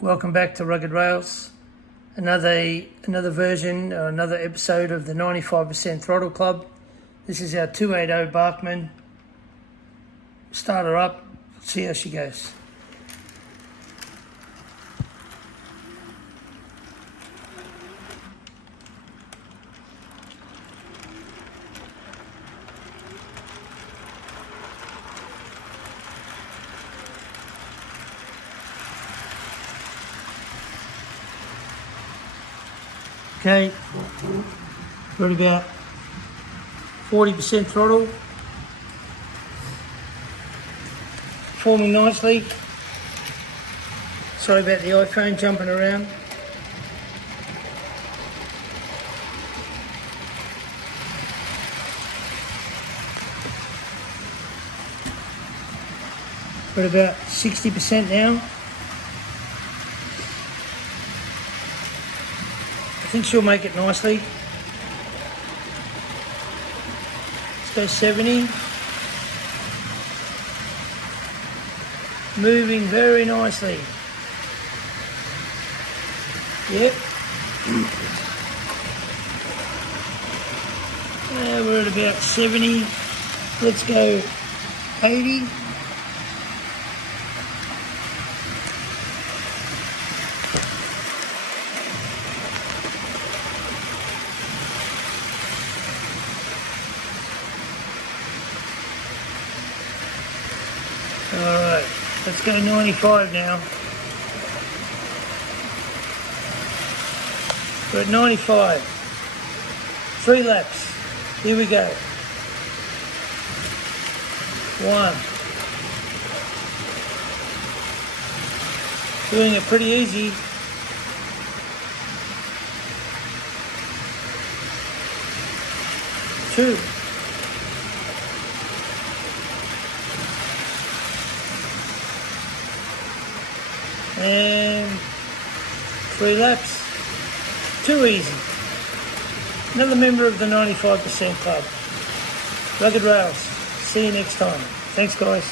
Welcome back to Rugged Rails. Another version, or another episode of the 95% Throttle Club. This is our 280 Bachmann. Start her up, see how she goes. Okay, got about 40% throttle, forming nicely. Sorry about the iPhone jumping around. Got about 60% now. I think she'll make it nicely. Let's go 70. Moving very nicely. Yep. Now we're at about 70. Let's go 80. Alright, let's go 95 now. We're at 95. 3 laps. Here we go. 1. Doing it pretty easy. 2. And 3 laps. Too easy. Another member of the 95% Club. Rugged Rails. See you next time. Thanks, guys.